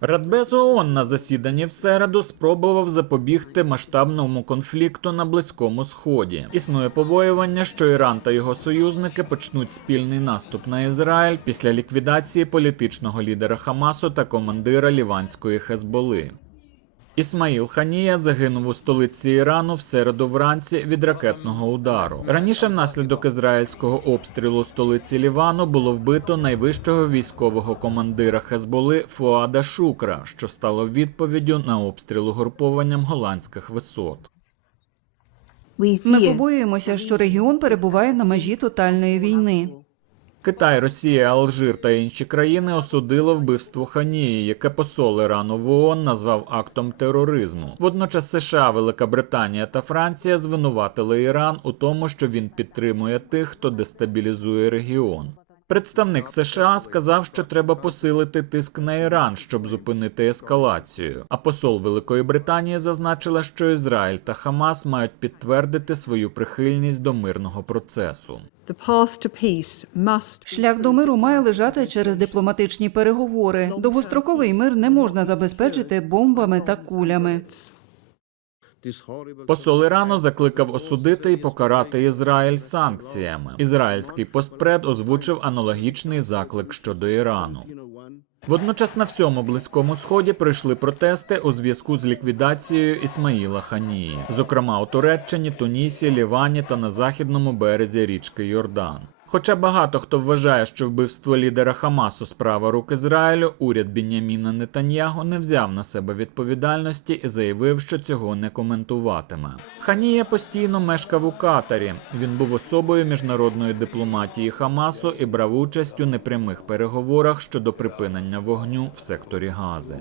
Радбез ООН на засіданні в середу спробував запобігти масштабному конфлікту на Близькому Сході. Існує побоювання, що Іран та його союзники почнуть спільний наступ на Ізраїль після ліквідації політичного лідера Хамасу та командира ліванської Хезболи. Ісмаїл Ханія загинув у столиці Ірану в середу вранці від ракетного удару. Раніше, внаслідок ізраїльського обстрілу столиці Лівану, було вбито найвищого військового командира Хезболи Фуада Шукра, що стало відповіддю на обстріл угрупованням голландських висот. Ми побоюємося, що регіон перебуває на межі тотальної війни. Китай, Росія, Алжир та інші країни осудили вбивство Ханії, яке посол Ірану в ООН назвав актом тероризму. Водночас США, Велика Британія та Франція звинуватили Іран у тому, що він підтримує тих, хто дестабілізує регіон. Представник США сказав, що треба посилити тиск на Іран, щоб зупинити ескалацію. А посол Великої Британії зазначила, що Ізраїль та Хамас мають підтвердити свою прихильність до мирного процесу. Шлях до миру має лежати через дипломатичні переговори. Довгостроковий мир не можна забезпечити бомбами та кулями. Посол Ірану закликав осудити і покарати Ізраїль санкціями. Ізраїльський постпред озвучив аналогічний заклик щодо Ірану. Водночас на всьому близькому сході пройшли протести у зв'язку з ліквідацією Ісмаїла Ханії, зокрема у Туреччині, Тунісі, Лівані та на західному березі річки Йордан. Хоча багато хто вважає, що вбивство лідера Хамасу справа рук Ізраїлю, уряд Бінняміна Нетаньяго не взяв на себе відповідальності і заявив, що цього не коментуватиме. Ханія постійно мешкав у Катарі. Він був особою міжнародної дипломатії Хамасу і брав участь у непрямих переговорах щодо припинення вогню в секторі Гази.